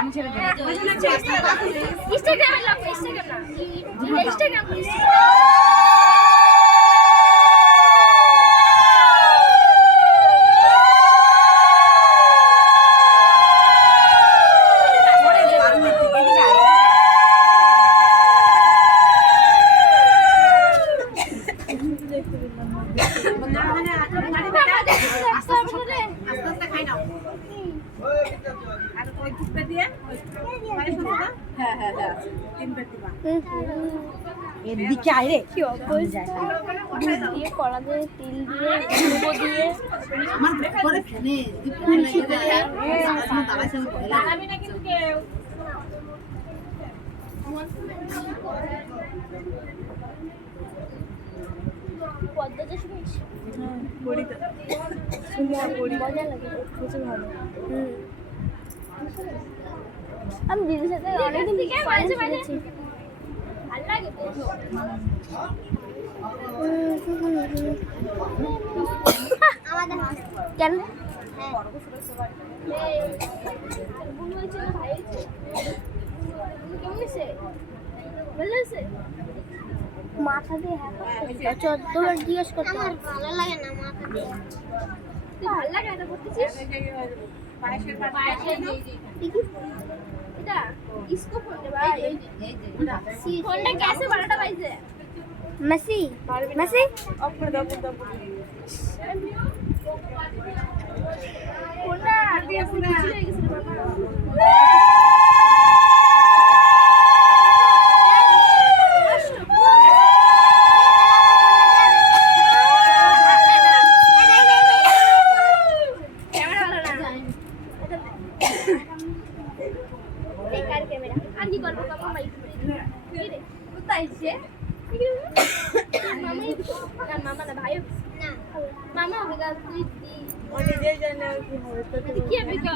আমি ছেড়ে দিই ইনস্টাগ্রামে লাভ ইনস্টাগ্রাম এদিকে আয় রে কি অবস্থা দুধ দিয়ে কলা দিয়ে তিল দিয়ে গুঁড়ো দিয়ে আমার করে ফেলে তুলসী দিয়ে দাঁড়াবি না কিন্তু কেউ পদ্মাটা শুনিস বড়ি তো মজা লাগে প্রচুর ভালো আমি দিদির সাথে অনেকদিন থেকে মাঝে মাঝে ভালো লাগে কেন মাথা দিয়ে তোমার জিজ্ঞেস করতে আমার ভালো লাগে না মাথা দিয়ে ভালো লাগে এটা করতেছিস এটা इसको फोन भाई फोनটা कैसे 12টা বাজে মেসি মেসি অফ করে দাও ফোনটা দিয়ে ফোন হয়ে গেছে বেকার ক্যামেরা আর কি করব কাকা মাইক কি রে কোথায় সে মামা না মামা না ভাই না মামা হবে তুই ও নিজে জানে কি হবে তো কি হবে কি